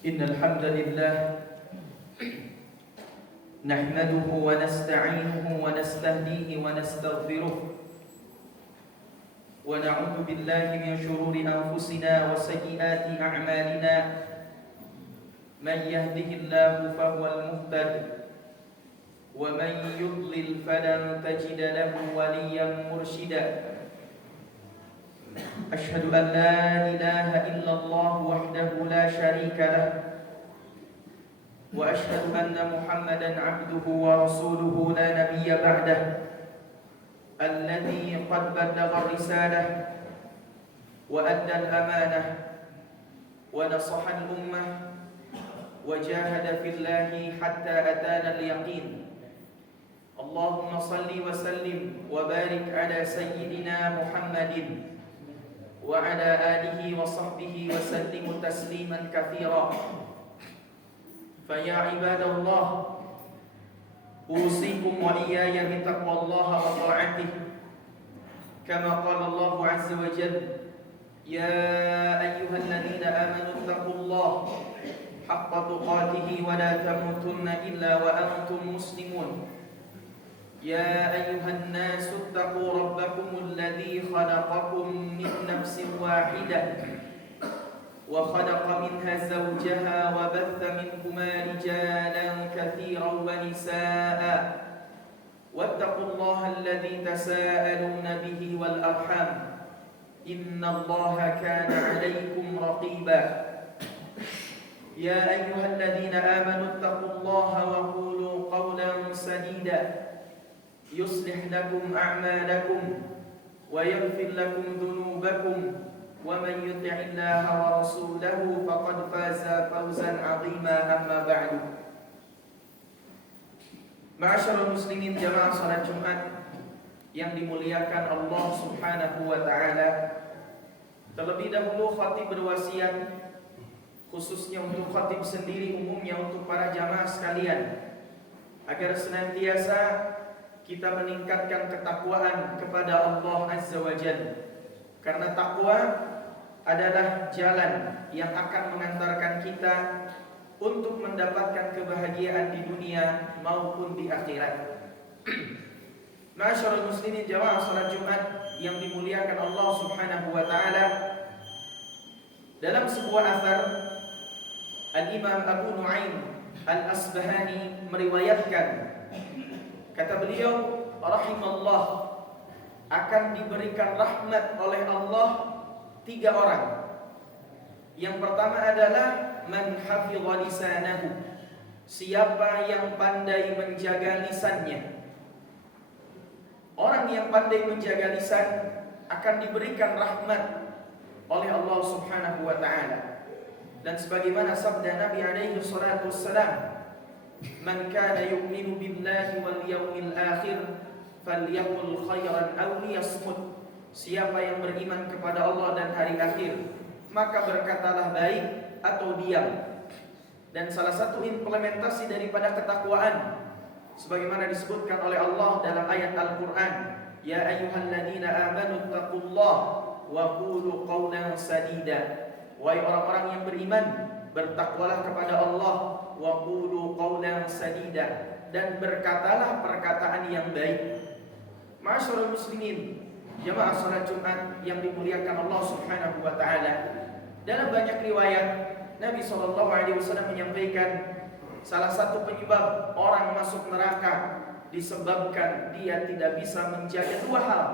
إن الحمد لله نحمده ونستعينه ونستهديه ونستغفره ونعوذ بالله من شرور أنفسنا وسيئات أعمالنا من يهده الله فهو المهتد ومن يضلل فلن تجد له وليا مرشدا أشهد أن لا إله إلا الله وحده لا شريك له وأشهد أن محمدا عبده ورسوله لا نبي بعده الذي قد بلغ الرسالة وأدى الأمانة ونصح الأمة وجاهد في الله حتى أتانا اليقين اللهم صل وسلم وبارك على سيدنا محمد وعلى آله وصحبه وسلم تسليما كثيرا فيا عباد الله أوصيكم وإياي بتقوى الله وطاعته كما قال الله عز وجل يا أيها الذين آمنوا اتقوا الله حق تقاته ولا تموتن إلا وأنتم مسلمون يا أيها الناس اتقوا ربكم الذي خلقكم من نفس واحدة وخلق منها زوجها وبث منهما رجالا كثيرا ونساء واتقوا الله الذي تساءلون به والأرحام إن الله كان عليكم رقيبا يا أيها الذين آمنوا اتقوا الله وقولوا قولا سديدا يصلح لكم أعمالكم ويغفر لكم ذنوبكم ومن يطع الله ورسوله فقد فاز فوزا عظيما أما بعد Ma'asyiral muslimin jamaah salat Jumat yang dimuliakan Allah Subhanahu wa taala. Terlebih dahulu khatib berwasiat khususnya untuk khatib sendiri, umumnya untuk para jamaah sekalian, agar senantiasa kita meningkatkan ketakwaan kepada Allah Azza wa Jalla. Karena takwa adalah jalan yang akan mengantarkan kita untuk mendapatkan kebahagiaan di dunia maupun di akhirat. Ma'asyiral muslimin jamaah salat Jumat yang dimuliakan Allah Subhanahu wa taala. Dalam sebuah athar Al-Imam Abu Nu'aim Al-Asbahani meriwayatkan, kata beliau, rahimallah, akan diberikan rahmat oleh Allah 3 orang. Yang pertama adalah man hafidha lisanahu, siapa yang pandai menjaga lisannya. Orang yang pandai menjaga lisan akan diberikan rahmat oleh Allah Subhanahu wa taala. Dan sebagaimana sabda Nabi alaihi salatu wassalam, man kana yu'minu billahi wal yawmil akhir falyaqul khairan aw liyasmut. Siapa yang beriman kepada Allah dan hari akhir, maka berkatalah baik atau diam. Dan salah satu implementasi daripada ketakwaan sebagaimana disebutkan oleh Allah dalam ayat Al-Qur'an, ya ayyuhalladzina amanu taqullaha wa qulu qawlan sadida. Wahai orang-orang yang beriman, bertakwalah kepada Allah, wa qulu qawlan sadida, dan berkatalah perkataan yang baik. Ma'asyiral muslimin jamaah salat Jumat yang dimuliakan Allah Subhanahu wa taala. Dalam banyak riwayat Nabi SAW menyampaikan salah satu penyebab orang masuk neraka disebabkan dia tidak bisa menjaga 2 hal.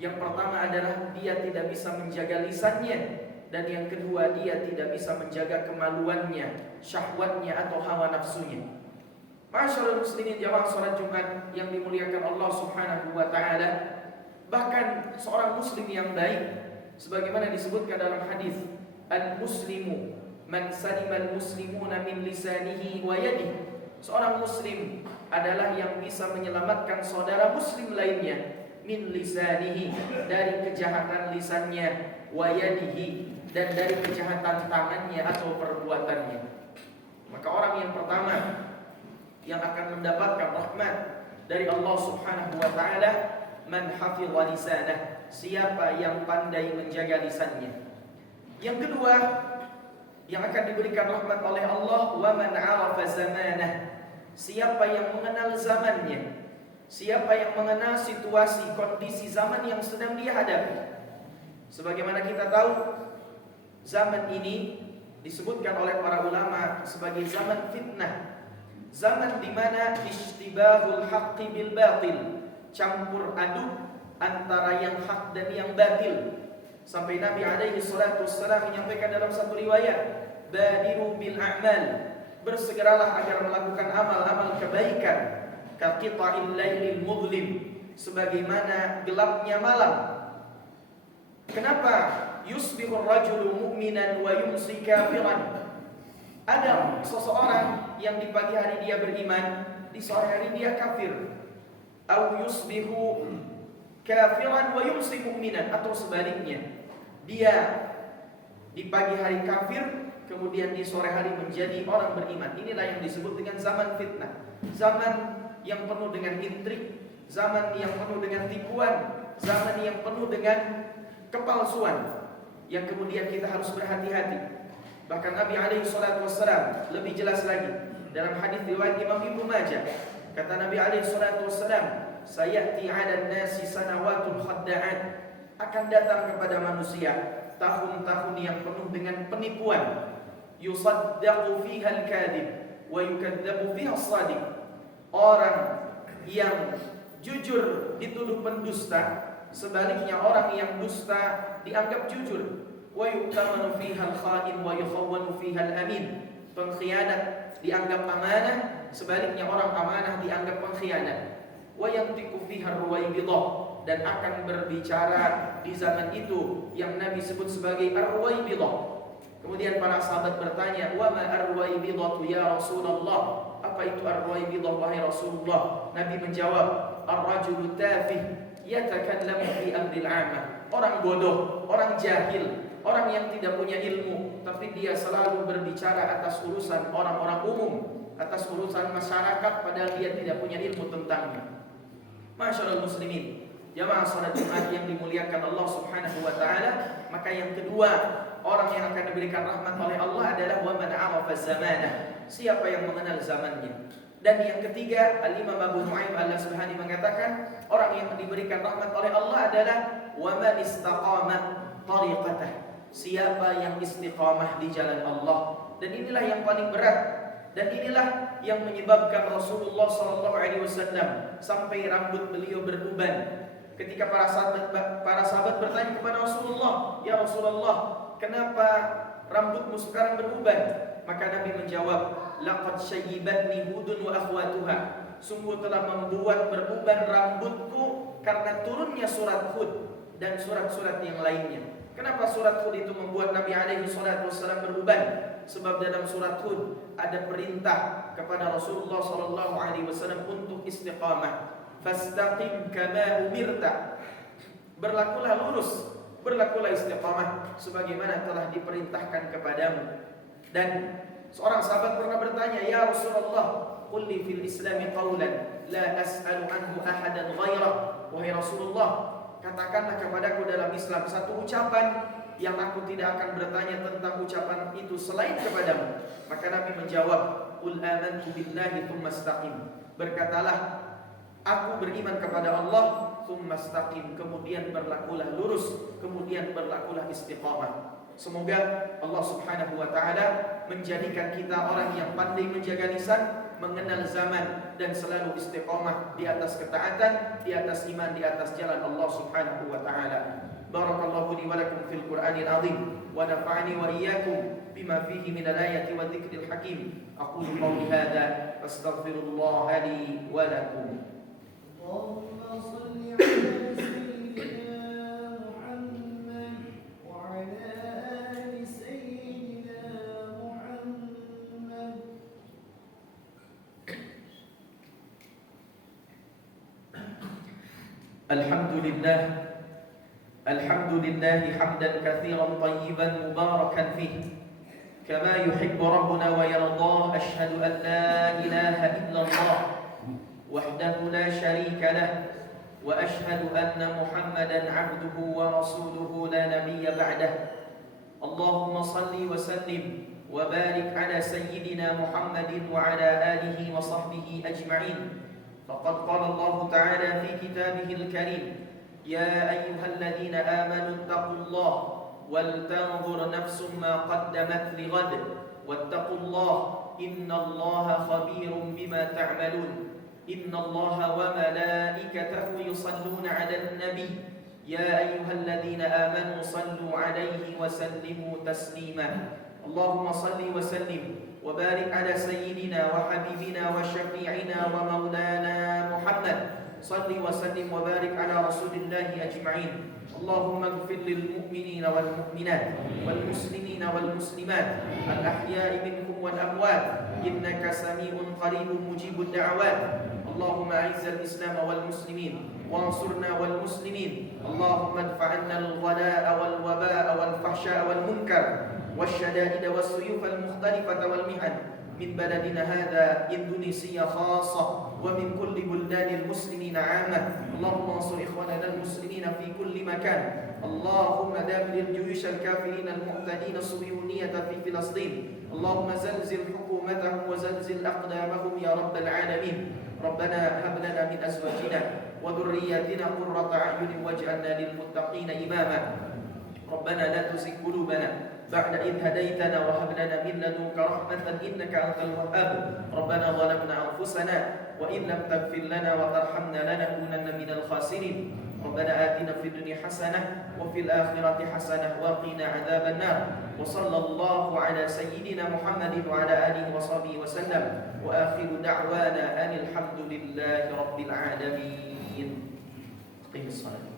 Yang pertama adalah dia tidak bisa menjaga lisannya, dan yang kedua dia tidak bisa menjaga kemaluannya, syahwatnya atau hawa nafsunya. Ma'asyiral muslimin jamaah salat Jumat yang dimuliakan Allah Subhanahu wa taala, bahkan seorang muslim yang baik sebagaimana disebutkan dalam hadis, al-muslimu man salimal muslimuna min lisanihi wa yadihi. Seorang muslim adalah yang bisa menyelamatkan saudara muslim lainnya, min lisanihi, dari kejahatan lisannya, wa yadihi, dan dari kejahatan tangannya atau perbuatannya. Maka orang yang pertama yang akan mendapatkan rahmat dari Allah Subhanahu wa taala, man hafidha lisanah, siapa yang pandai menjaga lisannya. Yang kedua, yang akan diberikan rahmat oleh Allah, wa man 'arafa zamanah, siapa yang mengenal zamannya, siapa yang mengenal situasi kondisi zaman yang sedang dia hadapi. Sebagaimana kita tahu, zaman ini disebutkan oleh para ulama sebagai zaman fitnah, zaman di mana ishtibahul haqqi bil batil, campur aduk antara yang hak dan yang batil. Sampai Nabi alaihi salatu wassalam menyampaikan dalam satu riwayat, badiru bil a'mal, bersegeralah agar melakukan amal-amal kebaikan, kaqita'il lailil mudlim, sebagaimana gelapnya malam. Kenapa yusbihur rajulu mu'minan wa yumsi kafiran? Ada seseorang yang di pagi hari dia beriman, di sore hari dia kafir. Au yusbihu kafiran wa yumsi mu'minan, atau sebaliknya, dia di pagi hari kafir, kemudian di sore hari menjadi orang beriman. Inilah yang disebut dengan zaman fitnah, zaman yang penuh dengan intrik, zaman yang penuh dengan tipuan, zaman yang penuh dengan kepalsuan, yang kemudian kita harus berhati-hati. Bahkan Nabi alaihi salatu wassalam lebih jelas lagi dalam hadis riwayat Imam Ibnu Majah, kata Nabi alaihi salatu wassalam, sayati 'alan nasi sanawatun khadda'at, akan datang kepada manusia tahun-tahun yang penuh dengan penipuan, yusaddaqu fiha al-kadhib wa yukadzdzabu fiha as-shadiq, orang yang jujur dituduh pendusta, sebaliknya orang yang dusta dianggap jujur. Wa yu'tamanu fiha al-kha'in wa yukhawwanu fiha al-amin, pengkhianat dianggap amanah, sebaliknya orang amanah dianggap pengkhianat. Wa yantiqu fiha ar-ruwaybidah, dan akan berbicara di zaman itu yang Nabi sebut sebagai ar-ruwaybidah. Kemudian para sahabat bertanya, wa ma ar-ruwaybidatu ya Rasulullah, apa itu ar-ruwaybidah wahai Rasulullah? Nabi menjawab, ar-rajulu tafih yatakallamu fi amril 'amah, orang bodoh, orang jahil, orang yang tidak punya ilmu, tapi dia selalu berbicara atas urusan orang-orang umum, atas urusan masyarakat, padahal dia tidak punya ilmu tentangnya. Masyaallah muslimin, jamaah salat Jumat yang dimuliakan Allah Subhanahu wa taala, maka yang kedua, orang yang akan diberikan rahmat oleh Allah adalah wa man 'arafa zamanah, siapa yang mengenal zamannya. Dan yang ketiga, Al-Imam Abu Nu'aim Al-Asbahani mengatakan, orang yang diberikan rahmat oleh Allah adalah wa man istaqama tariqatah, siapa yang istiqamah di jalan Allah. Dan inilah yang paling berat, dan inilah yang menyebabkan Rasulullah SAW sampai rambut beliau beruban. Ketika para sahabat bertanya kepada Rasulullah, ya Rasulullah, kenapa rambutmu sekarang beruban? Maka Nabi menjawab, laqad syayyibatni hudun wa akhwatuha, sungguh telah membuat beruban rambutku karena turunnya surat Hud dan surat-surat yang lainnya. Kenapa surat Hud itu membuat Nabi alaihi salatu wassalam beruban? Sebab dalam surat Hud ada perintah kepada Rasulullah sallallahu alaihi wasallam untuk istiqamah. Fastaqim kama umirta, berlakulah lurus, berlakulah istiqamah sebagaimana telah diperintahkan kepadamu. Dan seorang sahabat pernah bertanya, ya Rasulullah, qul li fil islami qawlan la as'alu anhu ahadan ghairah, wahai Rasulullah, katakanlah kepadaku dalam Islam satu ucapan yang aku tidak akan bertanya tentang ucapan itu selain kepadamu. Maka Nabi menjawab, qul amantu billahi tsumma istaqim, berkatalah aku beriman kepada Allah, tsumma istaqim, kemudian berlakulah lurus, kemudian berlakulah istiqamah. Semoga Allah Subhanahu wa taala menjadikan kita orang yang pandai menjaga lisan, mengenal zaman, dan selalu istiqamah di atas ketaatan, di atas iman, di atas jalan Allah Subhanahu wa taala. Barakallahu li wa lakum fil Qur'anil azim wa nafa'ani wa iyyakum bima fihi minal ayati wa dzikril hakim. Aqulu qawli hadza astaghfirullah li wa lakum. Allahumma shalli 'ala sayyidina Muhammad wa 'ala ali sayyidina Muhammad. Alhamdulillah, alhamdulillah hamdan katsiran tayyiban mubarakan fihi kama yuhibbu rabbuna wa yardah. Ashhadu an la ilaha illallah wahdahu la syarika lah wa ashhadu anna Muhammadan 'abduhu wa rasuluhu la nabiyya ba'dah. Allahumma salli wa sallim وبارك على سيدنا محمد وعلى آله وصحبه أجمعين. فقد قال الله تعالى في كتابه الكريم: يا أيها الذين آمنوا اتقوا الله ولتنظر نفس ما قدمت لغد واتقوا الله إن الله خبير بما تعملون. إن الله وملائكته يصلون على النبي يا أيها الذين آمنوا صلوا عليه وسلموا تسليما. اللهم صل وسلم وبارك على سيدنا وحبيبنا وشفيعنا ومولانا محمد. صل وسلم وبارك على رسول الله أجمعين. اللهم اغفر للمؤمنين والمؤمنات والمسلمين والمسلمات الأحياء منهم والأموات إنك سميع قريب مجيب الدعوات. اللهم أعز الإسلام والمسلمين وانصرنا والمسلمين. اللهم ادفع عنا الغلاء والوباء والفحشاء والمنكر والشدائد والسيوف المختلفة والمحن من بلدنا هذا إندونيسيا خاصة ومن كل بلدان المسلمين عامة. اللهم انصر إخواننا المسلمين في كل مكان. اللهم دمر الجيوش الكافرين المعتدين الصهيونية في فلسطين. اللهم زلزل حكومتهم وزلزل أقدامهم يا رب العالمين. ربنا هب لنا من أزواجنا وذرياتنا قرة أعين واجعلنا للمتقين إماما. ربنا لا تزغ قلوبنا بعد إذ هديتنا وهب لنا من لدنك رحمة إنك أنت الوهاب. ربنا ظلمنا أنفسنا وإن لم تغفر لنا وترحمنا لنكونن من الخاسرين. ربنا آتنا في الدنيا حسنة وفي الآخرة حسنة وقنا عذاب النار. وصلى الله على سيدنا محمد وعلى آله وصحبه وسلم وآخر دعوانا أن الحمد لله رب العالمين. قم الصلاة.